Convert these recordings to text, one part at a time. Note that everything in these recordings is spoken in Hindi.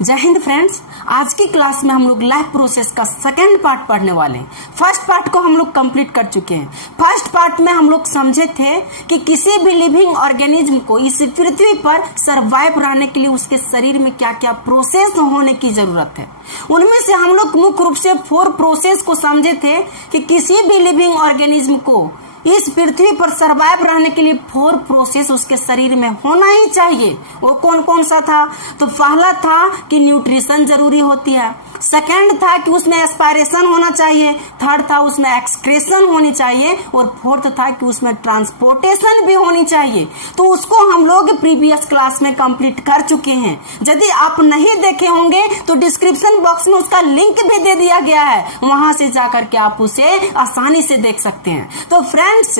जय हिंद फ्रेंड्स। आज की क्लास में हम लोग लाइफ प्रोसेस का सेकंड पार्ट पढ़ने वाले हैं। फर्स्ट पार्ट को हम लोग कंप्लीट कर चुके हैं। फर्स्ट पार्ट में हम लोग समझे थे कि किसी भी लिविंग ऑर्गेनिज्म को इस पृथ्वी पर सरवाइव रहने के लिए उसके शरीर में क्या क्या प्रोसेस होने की जरूरत है। उनमें से हम लोग मुख्य रूप से 4 प्रोसेस को समझे थे कि किसी भी लिविंग ऑर्गेनिज्म को इस पृथ्वी पर सरवाइव रहने के लिए 4 प्रोसेस उसके शरीर में होना ही चाहिए। वो कौन कौन सा था? तो पहला था कि न्यूट्रिशन जरूरी होती है। सेकंड था कि उसमें एस्पायरेशन होना चाहिए। थर्ड था उसमें एक्सक्रेशन होनी चाहिए। और फोर्थ था कि उसमें ट्रांसपोर्टेशन भी होनी चाहिए। तो उसको हम लोग प्रीवियस क्लास में कंप्लीट कर चुके हैं। यदि आप नहीं देखे होंगे तो डिस्क्रिप्शन बॉक्स में उसका लिंक भी दे दिया गया है, वहां से जाकर के आप उसे आसानी से देख सकते हैं। तो फ्रेंड्स,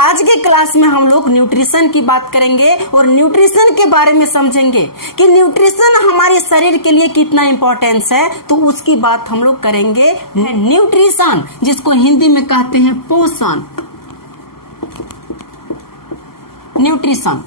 आज के क्लास में हम लोग न्यूट्रिशन की बात करेंगे और न्यूट्रिशन के बारे में समझेंगे कि न्यूट्रिशन हमारे शरीर के लिए कितना इंपॉर्टेंस है। तो उसकी बात हम लोग करेंगे। न्यूट्रिशन, जिसको हिंदी में कहते हैं पोषण। न्यूट्रिशन,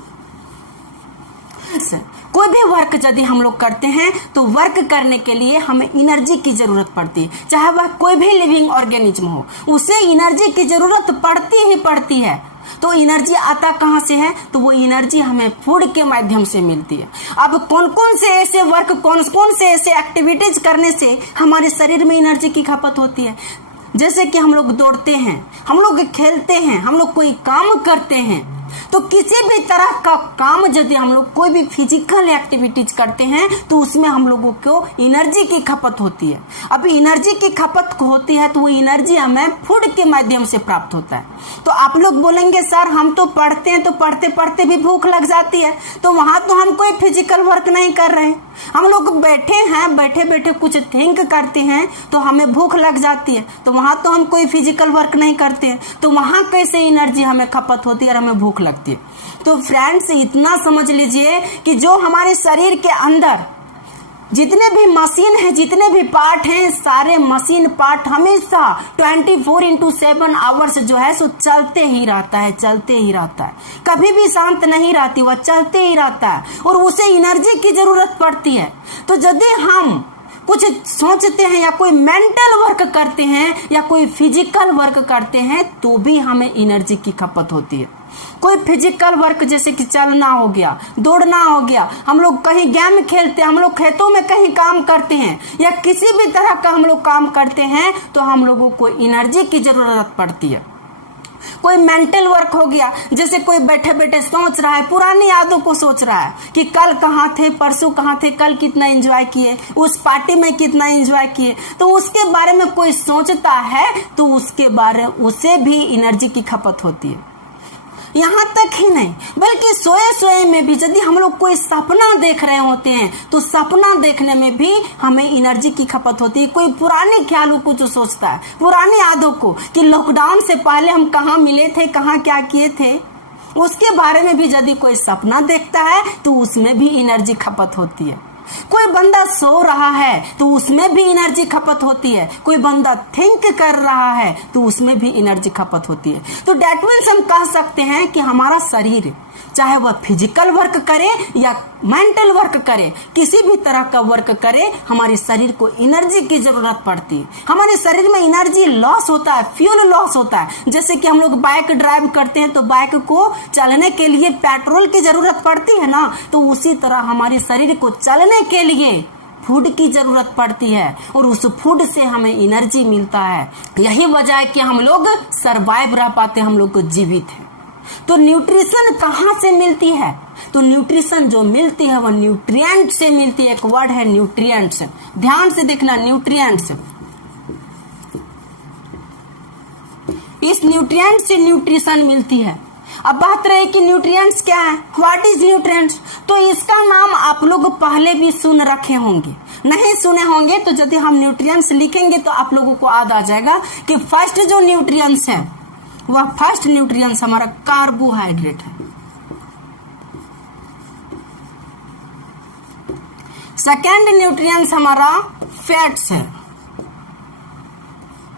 कोई भी वर्क यदि हम लोग करते हैं तो वर्क करने के लिए हमें एनर्जी की जरूरत पड़ती है। चाहे वह कोई भी लिविंग ऑर्गेनिज्म हो, उसे एनर्जी की जरूरत पड़ती ही पड़ती है। तो एनर्जी आता कहाँ से है? तो वो एनर्जी हमें फूड के माध्यम से मिलती है। अब कौन कौन से ऐसे वर्क, कौन कौन से ऐसे एक्टिविटीज करने से हमारे शरीर में एनर्जी की खपत होती है? जैसे कि हम लोग दौड़ते हैं, हम लोग खेलते हैं, हम लोग कोई काम करते हैं। तो किसी भी तरह का काम यदि हम लोग कोई भी फिजिकल एक्टिविटीज करते हैं तो उसमें हम लोगों को एनर्जी की खपत होती है। अब एनर्जी की खपत होती है तो वो एनर्जी हमें फूड के माध्यम से प्राप्त होता है। तो आप लोग बोलेंगे सर हम तो पढ़ते हैं तो पढ़ते पढ़ते भी भूख लग जाती है, तो वहां तो हम कोई फिजिकल वर्क नहीं कर रहे हैं। हम लोग बैठे हैं, बैठे बैठे कुछ थिंक करते हैं तो हमें भूख लग जाती है, तो वहां तो हम कोई फिजिकल वर्क नहीं करते हैं। तो वहां कैसे एनर्जी हमें खपत होती है और हमें भूख लगती है? तो फ्रेंड्स, इतना समझ लीजिए कि जो हमारे शरीर के अंदर जितने भी मशीन है, जितने भी पार्ट हैं, सारे मशीन पार्ट हमेशा 24/7 आवर्स जो है सो चलते ही रहता है, चलते ही रहता है। कभी भी शांत नहीं रहती, वह चलते ही रहता है और उसे एनर्जी की जरूरत पड़ती है। तो यदि हम कुछ सोचते हैं या कोई मेंटल वर्क करते हैं या कोई फिजिकल वर्क करते हैं तो भी हमें एनर्जी की खपत होती है। कोई फिजिकल वर्क जैसे कि चलना हो गया, दौड़ना हो गया, हम लोग कहीं गेम खेलते हैं, हम लोग खेतों में कहीं काम करते हैं या किसी भी तरह का हम लोग काम करते हैं तो हम लोगों को एनर्जी की जरूरत पड़ती है। कोई मेंटल वर्क हो गया, जैसे कोई बैठे बैठे सोच रहा है, पुरानी यादों को सोच रहा है कि कल कहाँ थे, परसों कहाँ थे, कल कितना एंजॉय किए, उस पार्टी में कितना एंजॉय किए, तो उसके बारे में कोई सोचता है तो उसके बारे उसे भी एनर्जी की खपत होती है। यहाँ तक ही नहीं बल्कि सोए सोए में भी यदि हम लोग कोई सपना देख रहे होते हैं तो सपना देखने में भी हमें एनर्जी की खपत होती है। कोई पुराने ख्यालों को जो सोचता है, पुरानी यादों को कि लॉकडाउन से पहले हम कहाँ मिले थे, कहाँ क्या किए थे, उसके बारे में भी यदि कोई सपना देखता है तो उसमें भी एनर्जी खपत होती है। कोई बंदा सो रहा है तो उसमें भी एनर्जी खपत होती है। कोई बंदा थिंक कर रहा है तो उसमें भी एनर्जी खपत होती है। तो दैट मीन्स हम कह सकते हैं कि हमारा शरीर चाहे वह फिजिकल वर्क करे या मेंटल वर्क करे, किसी भी तरह का वर्क करे, हमारे शरीर को एनर्जी की जरूरत पड़ती है। हमारे शरीर में एनर्जी लॉस होता है, फ्यूल लॉस होता है। जैसे कि हम लोग बाइक ड्राइव करते हैं तो बाइक को चलने के लिए पेट्रोल की जरूरत पड़ती है ना, तो उसी तरह हमारे शरीर को चलने के लिए फूड की जरूरत पड़ती है और उस फूड से हमें एनर्जी मिलता है। यही वजह है कि हम लोग सरवाइव रह पाते, हम लोग को जीवित है। तो न्यूट्रिशन कहाँ से मिलती है? तो न्यूट्रिशन जो मिलती है वह न्यूट्रिएंट से मिलती है। एक वर्ड है न्यूट्रिएंट्स, ध्यान से देखना, न्यूट्रिएंट्स। इस न्यूट्रिएंट से न्यूट्रिशन मिलती है। अब बात रही कि न्यूट्रिएंट्स क्या है, व्हाट इज न्यूट्रिएंट्स? तो इसका नाम आप लोग पहले भी सुन रखे होंगे, नहीं सुने होंगे तो यदि हम न्यूट्रिएंट्स लिखेंगे तो आप लोगों को याद आ जाएगा कि फर्स्ट जो न्यूट्रिएंट्स है वह फर्स्ट न्यूट्रिएंट्स हमारा कार्बोहाइड्रेट है। सेकेंड न्यूट्रिएंट्स हमारा फैट्स है।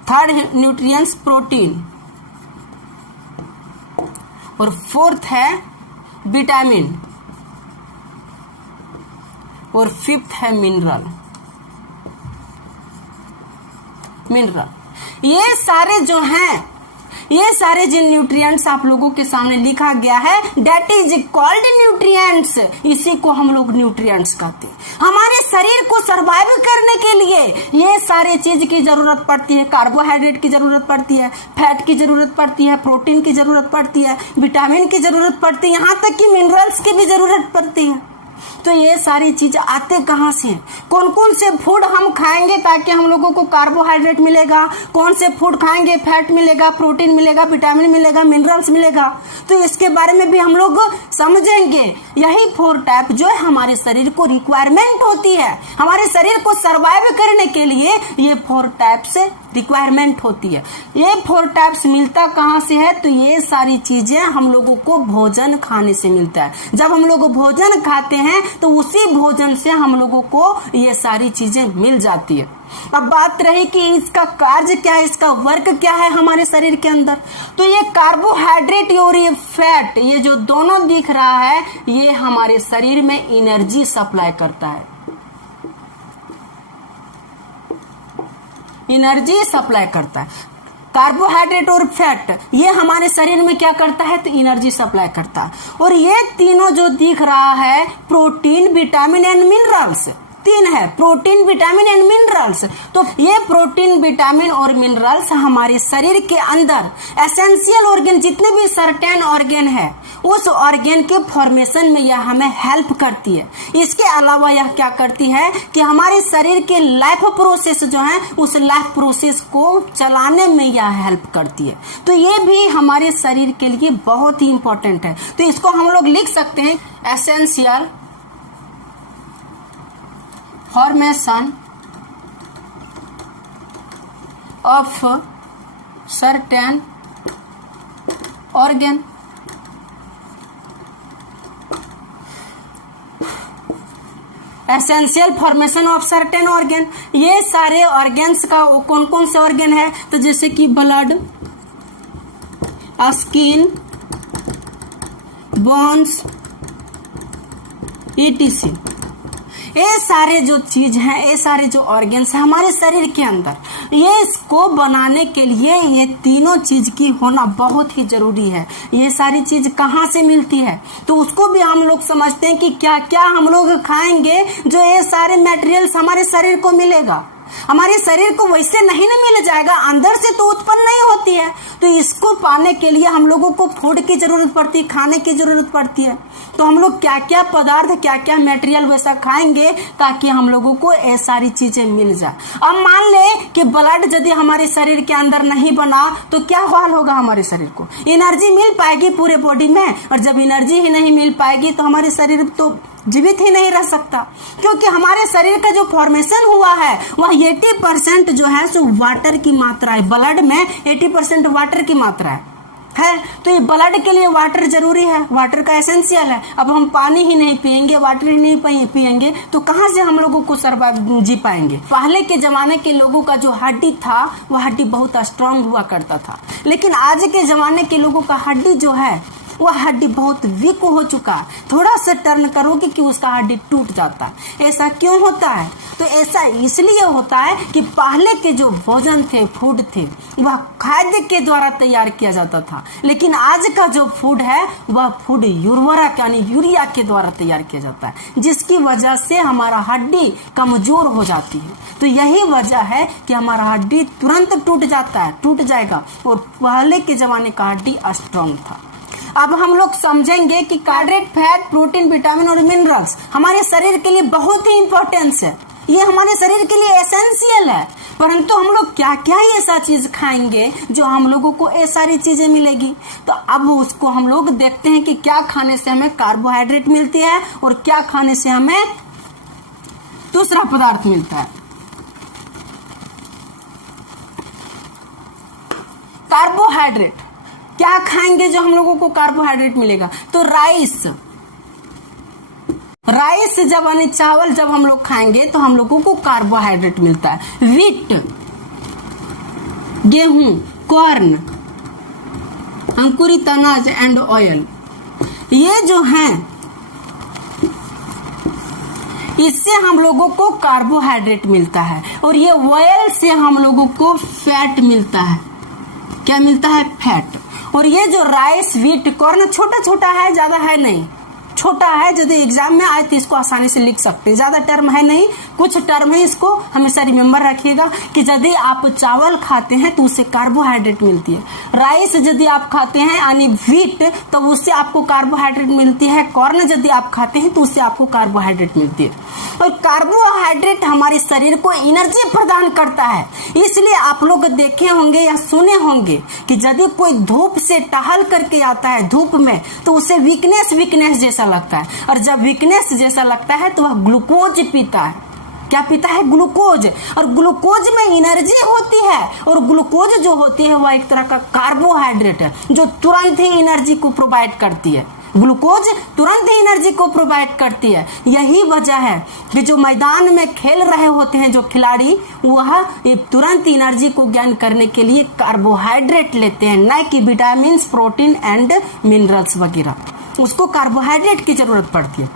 थर्ड न्यूट्रिएंट्स प्रोटीन और फोर्थ है विटामिन। और फिफ्थ है मिनरल। ये सारे जो हैं, ये सारे जिन न्यूट्रिएंट्स आप लोगों के सामने लिखा गया है, डेट इज कॉल्ड न्यूट्रिएंट्स। इसी को हम लोग न्यूट्रिएंट्स कहते हैं। हमारे शरीर को सरवाइव करने के लिए ये सारे चीज की जरूरत पड़ती है। कार्बोहाइड्रेट की जरूरत पड़ती है, फैट की जरूरत पड़ती है, प्रोटीन की जरूरत पड़ती है, विटामिन की जरूरत पड़ती है, यहाँ तक कि मिनरल्स की भी जरूरत पड़ती है। तो ये सारी चीज आते कहाँ से? कौन कौन से फूड हम खाएंगे ताकि हम लोगों को कार्बोहाइड्रेट मिलेगा, कौन से फूड खाएंगे फैट मिलेगा, प्रोटीन मिलेगा, विटामिन मिलेगा, मिनरल्स मिलेगा। तो इसके बारे में भी हम लोग समझेंगे। यही 4 टाइप जो है हमारे शरीर को रिक्वायरमेंट होती है, हमारे शरीर को सरवाइव करने के लिए ये 4 टाइप से रिक्वायरमेंट होती है। ये 4 टाइप्स मिलता कहाँ से है? तो ये सारी चीजें हम लोगों को भोजन खाने से मिलता है। जब हम लोग भोजन खाते हैं तो उसी भोजन से हम लोगों को ये सारी चीजें मिल जाती है। अब बात रही कि इसका कार्य क्या है, इसका वर्क क्या है हमारे शरीर के अंदर। तो ये कार्बोहाइड्रेट और ये फैट, ये जो दोनों दिख रहा है, ये हमारे शरीर में एनर्जी सप्लाई करता है, एनर्जी सप्लाई करता है। कार्बोहाइड्रेट और फैट ये हमारे शरीर में क्या करता है? तो एनर्जी सप्लाई करता है। और ये तीनों जो दिख रहा है, प्रोटीन, विटामिन एंड मिनरल्स, 3 है, प्रोटीन, विटामिन एंड मिनरल्स। तो ये प्रोटीन, विटामिन और मिनरल्स हमारे शरीर के अंदर एसेंशियल ऑर्गन, जितने भी सर्टेन ऑर्गन है, उस ऑर्गन के फॉर्मेशन में यह हमें हेल्प करती है। इसके अलावा यह क्या करती है कि हमारे शरीर के लाइफ प्रोसेस जो है, उस लाइफ प्रोसेस को चलाने में यह हेल्प करती है। तो ये भी हमारे शरीर के लिए बहुत ही इंपॉर्टेंट है। तो इसको हम लोग लिख सकते हैं, essential formation of certain organ. Essential formation of certain organ, ये सारे ऑर्गन्स का कौन कौन से ऑर्गन है? तो जैसे कि ब्लड, स्किन, बोन्स, ETC। ये सारे जो चीज हैं, ये सारे जो ऑर्गन्स हैं हमारे शरीर के अंदर, ये इसको बनाने के लिए ये तीनों चीज की होना बहुत ही जरूरी है। ये सारी चीज कहाँ से मिलती है? तो उसको भी हम लोग समझते हैं कि क्या क्या हम लोग खाएंगे जो ये सारे मटेरियल्स हमारे शरीर को मिलेगा। हमारे शरीर को वैसे नहीं ना मिल जाएगा, अंदर से तो उत्पन्न नहीं होती है। तो इसको पाने के लिए हम लोगों को फूड की जरूरत पड़ती है, खाने की जरूरत पड़ती है। तो हम लोग क्या क्या पदार्थ, क्या क्या मटेरियल वैसा खाएंगे ताकि हम लोगों को ये सारी चीजें मिल जाए। अब मान ले कि ब्लड यदि हमारे शरीर के अंदर नहीं बना तो क्या हाल होगा? हमारे शरीर को एनर्जी मिल पाएगी पूरे बॉडी में, और जब एनर्जी ही नहीं मिल पाएगी तो हमारे शरीर तो जीवित ही नहीं रह सकता। क्योंकि हमारे शरीर का जो फॉर्मेशन हुआ है वह 80% जो है सो वाटर की मात्रा है। ब्लड में 80% वाटर की मात्रा है। तो ये ब्लड के लिए वाटर जरूरी है, वाटर का एसेंशियल है। अब हम पानी ही नहीं पिएंगे, वाटर ही नहीं पिएंगे तो कहाँ से हम लोगों को सर्वाइव जी पाएंगे? पहले के जमाने के लोगों का जो हड्डी था वह हड्डी बहुत स्ट्रांग हुआ करता था, लेकिन आज के जमाने के लोगों का हड्डी जो है वह हड्डी बहुत वीक हो चुका है। थोड़ा सा टर्न करोगे कि उसका हड्डी टूट जाता है। ऐसा क्यों होता है? तो ऐसा इसलिए होता है कि पहले के जो भोजन थे, फूड थे, वह खाद्य के द्वारा तैयार किया जाता था, लेकिन आज का जो फूड है वह फूड उर्वरक यानी यूरिया के द्वारा तैयार किया जाता है, जिसकी वजह से हमारा हड्डी कमजोर हो जाती है। तो यही वजह है कि हमारा हड्डी तुरंत टूट जाता है, टूट जाएगा। और पहले के जमाने का हड्डी स्ट्रांग था। अब हम लोग समझेंगे कि कार्बोहाइड्रेट, फैट, प्रोटीन, विटामिन और मिनरल्स हमारे शरीर के लिए बहुत ही इंपॉर्टेंस है। ये हमारे शरीर के लिए एसेंशियल है। परंतु हम लोग क्या क्या ऐसा चीज खाएंगे जो हम लोगों को ये सारी चीजें मिलेगी? तो अब उसको हम लोग देखते हैं कि क्या खाने से हमें कार्बोहाइड्रेट मिलती है और क्या खाने से हमें दूसरा पदार्थ मिलता है। कार्बोहाइड्रेट क्या खाएंगे जो हम लोगों को कार्बोहाइड्रेट मिलेगा? तो राइस जब यानी चावल जब हम लोग खाएंगे तो हम लोगों को कार्बोहाइड्रेट मिलता है। व्हीट, गेहूं, कॉर्न, अंकुरित अनाज एंड ऑयल, ये जो हैं इससे हम लोगों को कार्बोहाइड्रेट मिलता है, और ये ऑयल से हम लोगों को फैट मिलता है। क्या मिलता है? फैट। और ये जो राइस, व्हीट, कॉर्न छोटा छोटा है, ज्यादा है नहीं, छोटा है। यदि एग्जाम में आए तो इसको आसानी से लिख सकते हैं, ज्यादा टर्म है नहीं, कुछ टर्म है। इसको हमेशा रिमेम्बर रखिएगा कि यदि आप चावल खाते हैं तो उससे कार्बोहाइड्रेट मिलती है। राइस यदि आप खाते हैं यानी व्हीट, तो उससे आपको कार्बोहाइड्रेट मिलती है। कॉर्न यदि आप खाते हैं तो उससे आपको कार्बोहाइड्रेट मिलती है। और कार्बोहाइड्रेट हमारे शरीर को एनर्जी प्रदान करता है। इसलिए आप लोग देखे होंगे या सुने होंगे कि यदि कोई धूप से टहल करके आता है धूप में, तो उसे वीकनेस जैसा लगता है, और जब वीकनेस जैसा लगता है तो वह ग्लूकोज पीता है। क्या पीता है? ग्लूकोज। और ग्लूकोज में एनर्जी होती है, और ग्लूकोज जो होती है वह एक तरह का कार्बोहाइड्रेट है जो तुरंत ही एनर्जी को प्रोवाइड करती है। ग्लूकोज तुरंत ही एनर्जी को प्रोवाइड करती है। यही वजह है कि जो मैदान में खेल रहे होते हैं जो खिलाड़ी, वह तुरंत एनर्जी को गेन करने के लिए कार्बोहाइड्रेट लेते हैं, न कि विटामिन, प्रोटीन एंड मिनरल्स वगैरह। उसको कार्बोहाइड्रेट की जरूरत पड़ती है।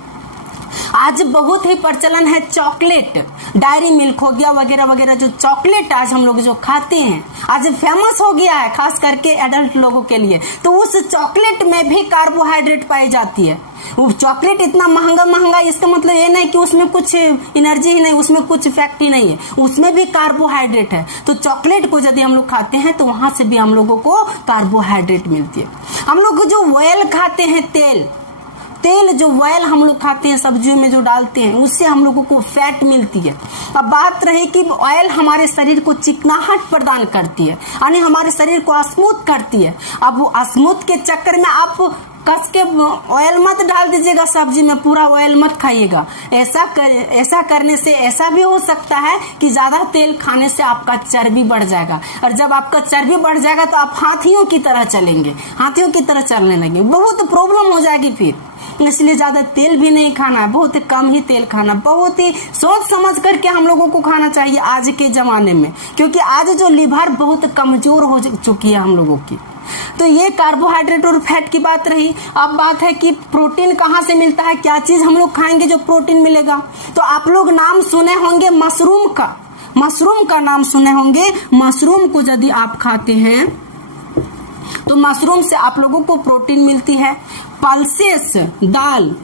आज बहुत ही प्रचलन है चॉकलेट, डायरी मिल्क हो गया वगैरह वगैरह, जो चॉकलेट आज हम लोग जो खाते हैं आज फेमस हो गया है, खास करके एडल्ट लोगों के लिए। तो उस चॉकलेट में भी कार्बोहाइड्रेट पाई जाती है। वो चॉकलेट इतना महंगा, इसका मतलब ये नहीं कि उसमें कुछ एनर्जी ही नहीं, उसमें कुछ फैक्ट ही नहीं है, उसमें भी कार्बोहाइड्रेट है। तो चॉकलेट को यदि हम लोग खाते हैं तो वहां से भी हम लोगों को कार्बोहाइड्रेट मिलती है। हम लोग जो ऑयल खाते हैं, तेल जो ऑयल हम लोग खाते हैं सब्जियों में जो डालते हैं, उससे हम लोगों को फैट मिलती है। अब बात रही कि ऑयल हमारे शरीर को चिकनाहट प्रदान करती है, यानी हमारे शरीर को स्मूथ करती है। अब वो स्मूथ के चक्कर में आप कस के ऑयल मत डाल दीजिएगा सब्जी में, पूरा ऑयल मत खाइएगा। ऐसा करने से ऐसा भी हो सकता है कि ज्यादा तेल खाने से आपका चर्बी बढ़ जाएगा, और जब आपका चर्बी बढ़ जाएगा तो आप हाथियों की तरह चलेंगे, हाथियों की तरह चलने लगेंगे, बहुत प्रॉब्लम हो जाएगी फिर। इसलिए ज्यादा तेल भी नहीं खाना, बहुत कम ही तेल खाना, बहुत ही सोच समझ करके हम लोगों को खाना चाहिए आज के जमाने में, क्योंकि आज जो लिवर बहुत कमजोर हो चुकी है हम लोगों की। तो ये कार्बोहाइड्रेट और फैट की बात रही। अब बात है कि प्रोटीन कहाँ से मिलता है, क्या चीज हम लोग खाएंगे जो प्रोटीन मिलेगा। तो आप लोग नाम सुने होंगे मशरूम का नाम सुने होंगे। मशरूम को यदि आप खाते हैं तो मशरूम से आप लोगों को प्रोटीन मिलती है। पल्सेस, दाल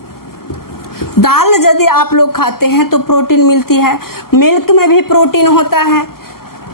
यदि आप लोग खाते हैं तो प्रोटीन मिलती है। मिल्क में भी प्रोटीन होता है,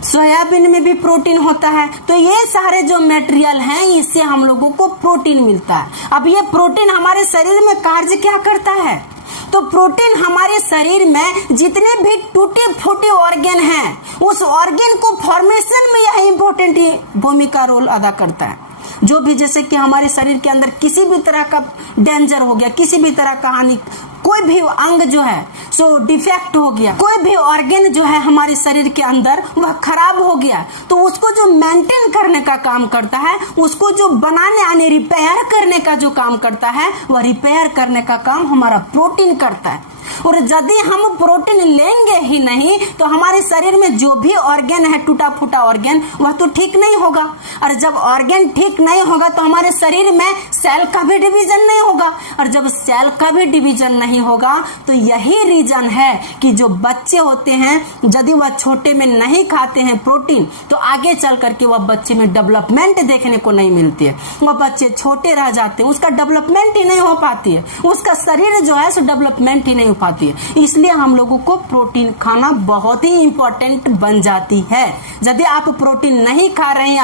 सोयाबीन में भी प्रोटीन होता है। तो ये सारे जो मटेरियल हैं, इससे हम लोगों को प्रोटीन मिलता है। अब ये प्रोटीन हमारे शरीर में कार्य क्या करता है? तो प्रोटीन हमारे शरीर में जितने भी टूटे फूटे ऑर्गन हैं, उस ऑर्गन को फॉर्मेशन में यह इम्पोर्टेंट भूमिका रोल अदा करता है। जो भी, जैसे कि हमारे शरीर के अंदर किसी भी तरह का डेंजर हो गया, किसी भी तरह का हानि, कोई भी अंग जो है सो डिफेक्ट हो गया, कोई भी ऑर्गन जो है हमारे शरीर के अंदर वह खराब हो गया, तो उसको जो मेंटेन करने का काम करता है, उसको जो बनाने यानी रिपेयर करने का जो काम करता है, वह रिपेयर करने का काम हमारा प्रोटीन करता है। और यदि हम प्रोटीन लेंगे ही नहीं तो हमारे शरीर में जो भी ऑर्गन है, टूटा फूटा ऑर्गन, वह तो ठीक नहीं होगा। और जब ऑर्गन ठीक नहीं होगा तो हमारे शरीर में सेल का भी डिवीजन नहीं होगा, और जब सेल का भी डिवीजन नहीं होगा तो यही रीजन है कि जो बच्चे होते हैं, यदि वह छोटे में नहीं खाते हैं प्रोटीन, तो आगे चल करके वह बच्चे में डेवलपमेंट देखने को नहीं मिलती है। वह बच्चे छोटे रह जाते हैं, उसका डेवलपमेंट ही नहीं हो पाती है, उसका शरीर जो है सो डेवलपमेंट ही नहीं पाती है। इसलिए हम लोगों को प्रोटीन खाना बहुत ही इंपॉर्टेंट बन जाती है। यदि आप प्रोटीन नहीं खा रहे हैं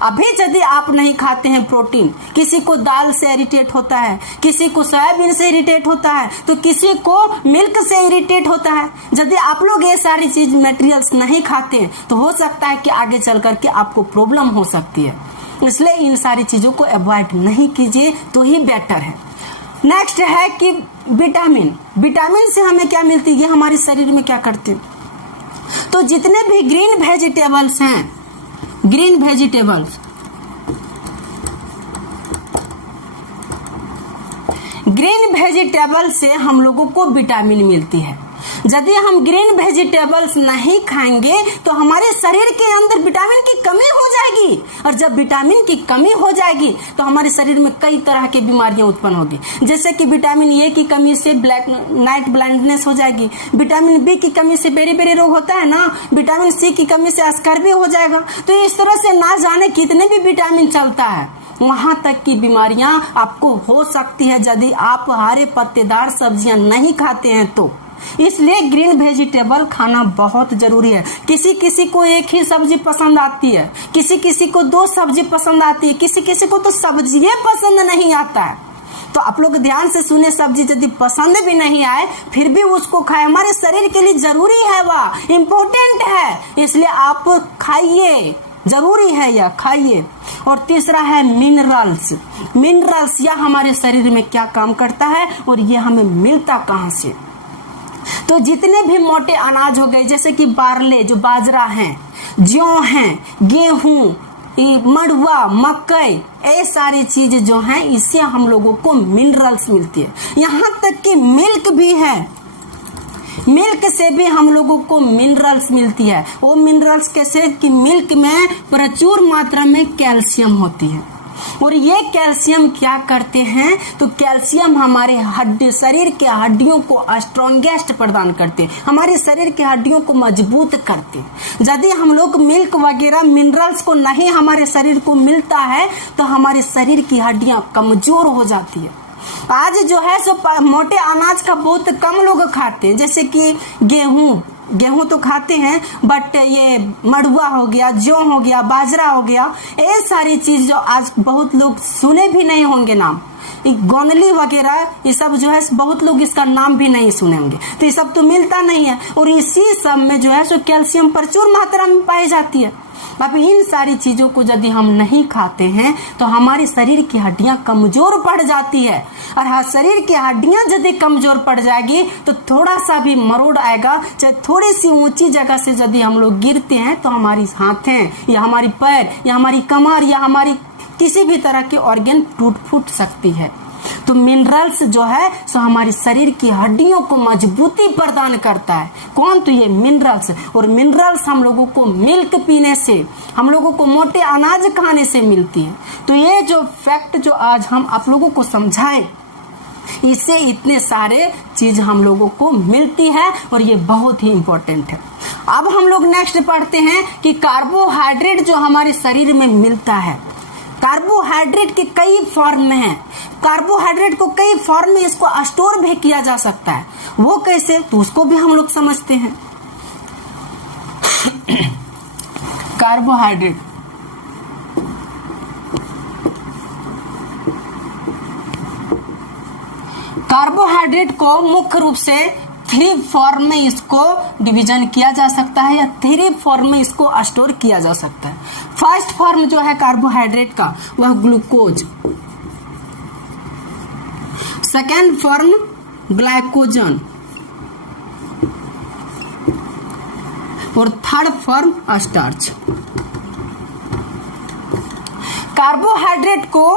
अभी यदि आप नहीं खाते हैं प्रोटीन, किसी को दाल से इरिटेट होता है, किसी को सोयाबीन से इरिटेट होता है, तो किसी को मिल्क से इरिटेट होता है। यदि आप लोग ये सारी चीज मटेरियल्स नहीं खाते तो हो सकता है कि आगे चल करके आपको प्रॉब्लम हो सकती है। इसलिए इन सारी चीजों को अवॉइड नहीं कीजिए तो ही बेटर है। नेक्स्ट है कि विटामिन से हमें क्या मिलती है, हमारे शरीर में क्या करते हैं। तो जितने भी ग्रीन वेजिटेबल्स हैं, ग्रीन वेजिटेबल से हम लोगों को विटामिन मिलती है। यदि हम ग्रीन वेजिटेबल्स नहीं खाएंगे तो हमारे शरीर के अंदर विटामिन की कमी हो जाएगी, और जब विटामिन की कमी हो जाएगी तो हमारे शरीर में कई तरह की बीमारियां उत्पन्न होगी। जैसे कि विटामिन ए की कमी से ब्लैक नाइट ब्लाइंडनेस हो जाएगी, विटामिन बी की कमी से बेरी बेरी रोग होता है ना, विटामिन सी की कमी से स्कर्वी हो जाएगा। तो इस तरह से ना जाने कितने भी विटामिन चलता है, वहां तक की बीमारियां आपको हो सकती है यदि आप हरे पत्तेदार सब्जियां नहीं खाते हैं तो। इसलिए ग्रीन वेजिटेबल खाना बहुत जरूरी है। किसी किसी को एक ही सब्जी पसंद आती है, किसी किसी को 2 सब्जी पसंद आती है, किसी किसी को तो सब्जियां पसंद नहीं आता है। तो आप लोग ध्यान से सुने, सब्जी यदि पसंद भी नहीं आए फिर भी उसको खाए, हमारे शरीर के लिए जरूरी है, वह इम्पोर्टेंट है, इसलिए आप खाइए, जरूरी है यह, खाइए। और तीसरा है मिनरल्स। मिनरल्स यह हमारे शरीर में क्या काम करता है और यह हमें मिलता कहाँ से? तो जितने भी मोटे अनाज हो गए जैसे कि बार्ले जो बाजरा है, जौ है, गेहूं, मड़ुआ, मकई, ये सारी चीज जो हैं इससे हम लोगों को मिनरल्स मिलती है। यहाँ तक कि मिल्क भी है, मिल्क से भी हम लोगों को मिनरल्स मिलती है। वो मिनरल्स कैसे कि मिल्क में प्रचुर मात्रा में कैल्शियम होती है, और ये कैल्शियम क्या करते हैं, तो कैल्शियम हमारे हड्डी शरीर के हड्डियों को स्ट्रॉन्गेस्ट प्रदान करते हैं, हमारे शरीर के हड्डियों को मजबूत करते हैं। यदि हम लोग मिल्क वगैरह मिनरल्स को नहीं हमारे शरीर को मिलता है तो हमारे शरीर की हड्डियां कमजोर हो जाती है। आज जो है सो मोटे अनाज का बहुत कम लोग खाते हैं, जैसे कि गेहूं तो खाते हैं, बट ये मड़ुआ हो गया, जौ हो गया, बाजरा हो गया, ये सारी चीज जो आज बहुत लोग सुने भी नहीं होंगे नाम, गोनली वगैरह ये सब जो है बहुत लोग इसका नाम भी नहीं सुने होंगे। तो ये सब तो मिलता नहीं है, और इसी सब में जो है सो कैल्शियम प्रचुर मात्रा में पाई जाती है। अब इन सारी चीजों को यदि हम नहीं खाते हैं तो हमारे शरीर की हड्डियां कमजोर पड़ जाती है, और शरीर की हड्डियां यदि कमजोर पड़ जाएगी तो थोड़ा सा भी मरोड़ आएगा, चाहे थोड़ी सी ऊंची जगह से यदि हम लोग गिरते हैं तो हमारी हाथें या हमारी पैर या हमारी कमर या हमारी किसी भी तरह के ऑर्गन टूट फूट सकती है। तो मिनरल्स जो है सो हमारे शरीर की हड्डियों को मजबूती प्रदान करता है। कौन? तो ये मिनरल्स। और मिनरल्स हम लोगों को मिल्क पीने से, हम लोगों को मोटे अनाज खाने से मिलती है। तो ये जो फैक्ट जो आज हम आप लोगों को समझाए, इससे इतने सारे चीज हम लोगों को मिलती है और ये बहुत ही इम्पोर्टेंट है। अब हम लोग नेक्स्ट पढ़ते हैं कि कार्बोहाइड्रेट जो हमारे शरीर में मिलता है, कार्बोहाइड्रेट के कई फॉर्म में है। कार्बोहाइड्रेट को कई फॉर्म में इसको स्टोर भी किया जा सकता है। वो कैसे, तो उसको भी हम लोग समझते हैं। कार्बोहाइड्रेट कार्बोहाइड्रेट को मुख्य रूप से 3 फॉर्म में इसको डिवीजन किया जा सकता है, या 3 फॉर्म में इसको स्टोर किया जा सकता है। फर्स्ट फॉर्म जो है कार्बोहाइड्रेट का वह ग्लूकोज, सेकेंड फॉर्म ग्लाइकोजन, और थर्ड फॉर्म स्टार्च। कार्बोहाइड्रेट को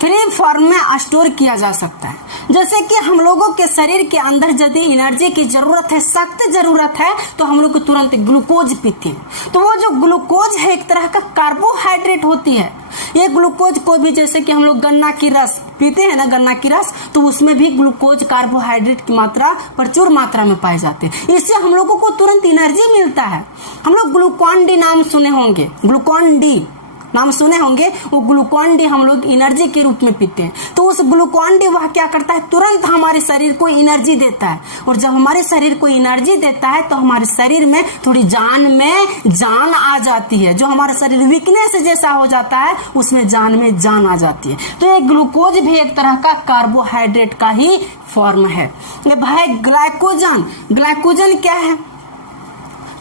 3 फॉर्म में स्टोर किया जा सकता है। जैसे कि हम लोगों के शरीर के अंदर यदि एनर्जी की जरूरत है, सख्त जरूरत है, तो हम लोग तुरंत ग्लूकोज पीते हैं। तो वो जो ग्लूकोज है एक तरह का कार्बोहाइड्रेट होती है। ये ग्लूकोज को भी जैसे कि हम लोग गन्ना की रस पीते हैं ना, गन्ना की रस, तो उसमें भी ग्लूकोज कार्बोहाइड्रेट की मात्रा प्रचुर मात्रा में पाए जाते हैं। इससे हम लोगों को तुरंत एनर्जी मिलता है। हम लोग ग्लूकॉन डी नाम सुने होंगे, ग्लूकॉन डी नाम सुने होंगे, वो ग्लूकॉन डी हम लोग एनर्जी के रूप में पीते हैं। तो उस ग्लूकॉन डी वह क्या करता है, तुरंत हमारे शरीर को एनर्जी देता है, और जब हमारे शरीर को एनर्जी देता है तो हमारे शरीर में थोड़ी जान आ जाती है। जो हमारा शरीर वीकनेस जैसा हो जाता है उसमें जान आ जाती है। तो ये ग्लूकोज भी एक तरह का कार्बोहाइड्रेट का ही फॉर्म है। भाई ग्लाइकोजन क्या है,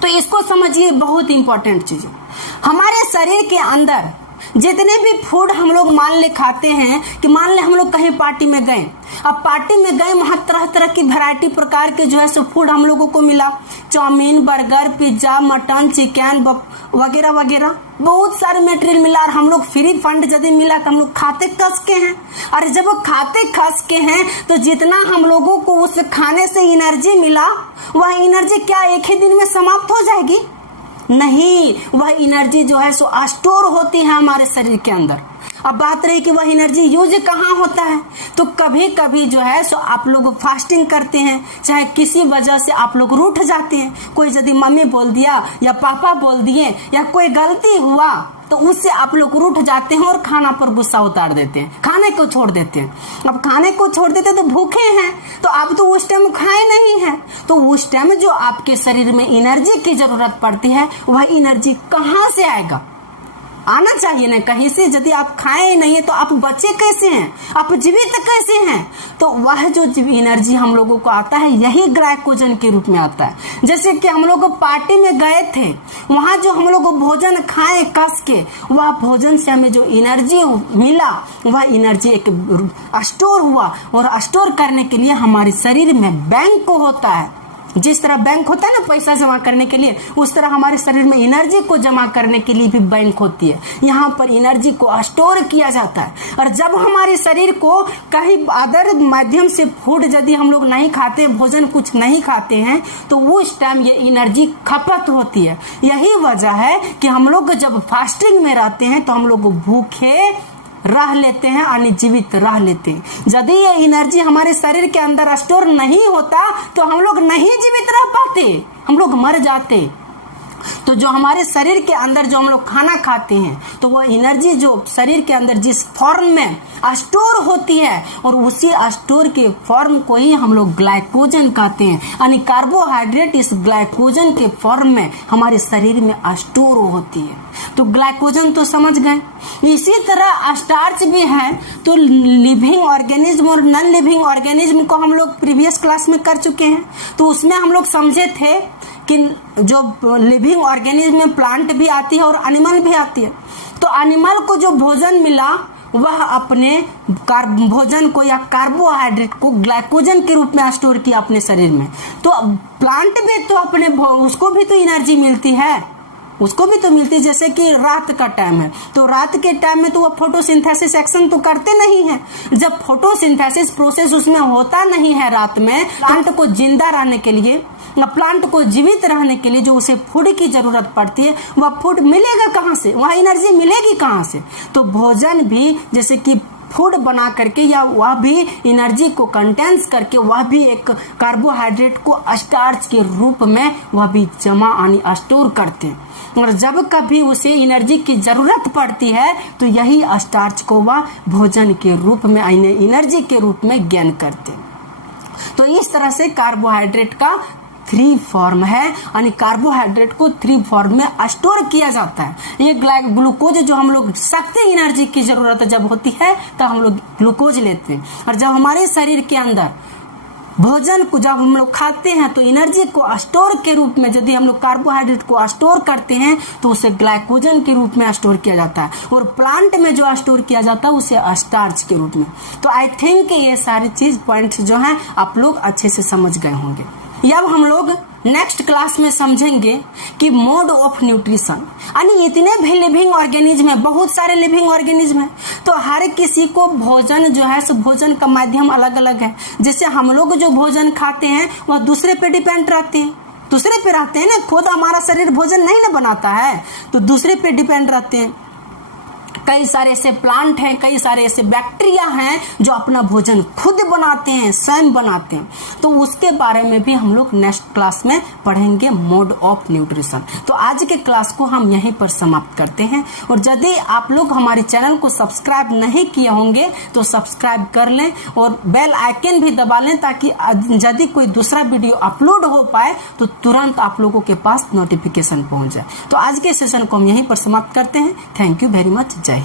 तो इसको समझिए, बहुत इंपॉर्टेंट चीज है। हमारे शरीर के अंदर जितने भी फूड हम लोग मान ले खाते हैं, कि मान ले हम लोग कहीं पार्टी में गए, अब पार्टी में गए, वहां तरह तरह की वैरायटी प्रकार के जो है सो फूड हम लोगों को मिला, chowmein, burger, pizza, mutton, chicken वगैरह वगैरह, बहुत सारे मटेरियल मिला, और हम लोग फ्री फंड यदि मिला तो हम लोग खाते कस के हैं। और जब वो खाते खस के हैं तो जितना हम लोगों को उस खाने से एनर्जी मिला, वह एनर्जी क्या एक ही दिन में समाप्त हो जाएगी? नहीं, वह एनर्जी जो है सो स्टोर होती है हमारे शरीर के अंदर। अब बात रही कि वह एनर्जी यूज कहाँ होता है, तो कभी कभी जो है सो आप लोग फास्टिंग करते हैं, चाहे किसी वजह से आप लोग रूठ जाते हैं, कोई यदि मम्मी बोल दिया या पापा बोल दिए या कोई गलती हुआ तो उससे आप लोग रूठ जाते हैं और खाना पर गुस्सा उतार देते हैं, खाने को छोड़ देते हैं। अब खाने को छोड़ देते तो भूखे हैं, तो आप तो उस टाइम खाए नहीं है, तो उस टाइम जो आपके शरीर में एनर्जी की जरूरत पड़ती है, वह एनर्जी कहाँ से आएगा? आना चाहिए ना कहीं से। यदि आप खाए नहीं है तो आप बचे कैसे हैं, आप जीवित कैसे हैं? तो वह जो एनर्जी हम लोगों को आता है, यही ग्लाइकोजन के रूप में आता है। जैसे कि हम लोग पार्टी में गए थे, वहां जो हम लोग भोजन खाए कस के, वह भोजन से हमें जो एनर्जी मिला, वह एनर्जी एक स्टोर हुआ, और स्टोर करने के लिए हमारे शरीर में बैंक को होता है। जिस तरह बैंक होता है ना पैसा जमा करने के लिए, उस तरह हमारे शरीर में एनर्जी को जमा करने के लिए भी बैंक होती है। यहाँ पर एनर्जी को स्टोर किया जाता है। और जब हमारे शरीर को कहीं अदर माध्यम से फूड यदि हम लोग नहीं खाते, भोजन कुछ नहीं खाते हैं, तो उस टाइम ये एनर्जी खपत होती है। यही वजह है कि हम लोग जब फास्टिंग में रहते हैं तो हम लोग भूखे रह लेते हैं, अनिजीवित रह लेते हैं। यदि ये एनर्जी हमारे शरीर के अंदर स्टोर नहीं होता तो हम लोग नहीं जीवित रह पाते, हम लोग मर जाते। तो जो हमारे शरीर के अंदर जो हम लोग खाना खाते हैं, तो वह एनर्जी जो शरीर के अंदर जिस फॉर्म में स्टोर होती है, और उसी स्टोर के फॉर्म को ही हम लोग ग्लाइकोजन कहते हैं। यानी कार्बोहाइड्रेट इस ग्लाइकोजन के फॉर्म में हमारे शरीर में स्टोर होती है। तो ग्लाइकोजन तो समझ गए। इसी तरह स्टार्च भी है। तो लिविंग ऑर्गेनिज्म और नॉन लिविंग ऑर्गेनिज्म को हम लोग प्रीवियस क्लास में कर चुके हैं। तो उसमें हम लोग समझे थे कि जो लिविंग ऑर्गेनिज्म में प्लांट भी आती है और एनिमल भी आती है। तो एनिमल को जो भोजन मिला, वह अपने भोजन को या कार्बोहाइड्रेट को ग्लाइकोजन के रूप में स्टोर किया अपने शरीर में। तो प्लांट भी तो अपने उसको भी तो एनर्जी मिलती है, उसको भी तो मिलती है। जैसे कि रात का टाइम है, तो रात के टाइम में तो वो फोटोसिंथेसिस एक्शन तो करते नहीं है। जब फोटोसिंथेसिस प्रोसेस उसमें होता नहीं है रात में, प्लांट को जिंदा रहने के लिए, प्लांट को जीवित रहने के लिए जो उसे फूड की जरूरत पड़ती है, वह फूड मिलेगा कहाँ से, वह एनर्जी मिलेगी कहाँ से? तो भोजन भी जैसे कि फूड बना करके या वह भी एनर्जी को कंटेंस करके, वह भी एक कार्बोहाइड्रेट को स्टार्च के रूप में वह भी जमा यानी स्टोर करते हैं। और जब कभी उसे एनर्जी की जरूरत पड़ती है तो यही स्टार्च को वह भोजन के रूप में एनर्जी के रूप में गेन करते हैं। तो इस तरह से कार्बोहाइड्रेट का 3 फॉर्म है, यानी कार्बोहाइड्रेट को 3 फॉर्म में स्टोर किया जाता है। ये ग्लूकोज जो हम लोग शक्ति एनर्जी की जरूरत जब होती है तो हम लोग ग्लूकोज लेते हैं। और जब हमारे शरीर के अंदर भोजन को जब हम लोग खाते हैं तो एनर्जी को स्टोर के रूप में यदि हम लोग कार्बोहाइड्रेट को स्टोर करते हैं तो उसे ग्लाइकोजन के रूप में स्टोर किया जाता है। और प्लांट में जो स्टोर किया जाता है उसे स्टार्च के रूप में। तो आई थिंक ये सारी चीज पॉइंट्स जो हैं आप लोग अच्छे से समझ गए होंगे। अब हम लोग नेक्स्ट क्लास में समझेंगे कि मोड ऑफ न्यूट्रिशन, यानी इतने भी लिविंग ऑर्गेनिज्म है, बहुत सारे लिविंग ऑर्गेनिज्म है, तो हर किसी को भोजन जो है सो भोजन का माध्यम अलग अलग है। जैसे हम लोग जो भोजन खाते हैं वह दूसरे पे डिपेंड रहते हैं, दूसरे पे रहते हैं ना, खुद हमारा शरीर भोजन नहीं ना बनाता है, तो दूसरे पे डिपेंड रहते हैं। कई सारे ऐसे प्लांट हैं, कई सारे ऐसे बैक्टीरिया हैं जो अपना भोजन खुद बनाते हैं, स्वयं बनाते हैं। तो उसके बारे में भी हम लोग नेक्स्ट क्लास में पढ़ेंगे, मोड ऑफ न्यूट्रिशन। तो आज के क्लास को हम यहीं पर समाप्त करते हैं। और यदि आप लोग हमारे चैनल को सब्सक्राइब नहीं किए होंगे तो सब्सक्राइब कर लें और बेल आइकन भी दबा लें, ताकि यदि कोई दूसरा वीडियो अपलोड हो पाए तो तुरंत आप लोगों के पास नोटिफिकेशन पहुंच जाए। तो आज के सेशन को हम यहीं पर समाप्त करते हैं। Thank you very much. जय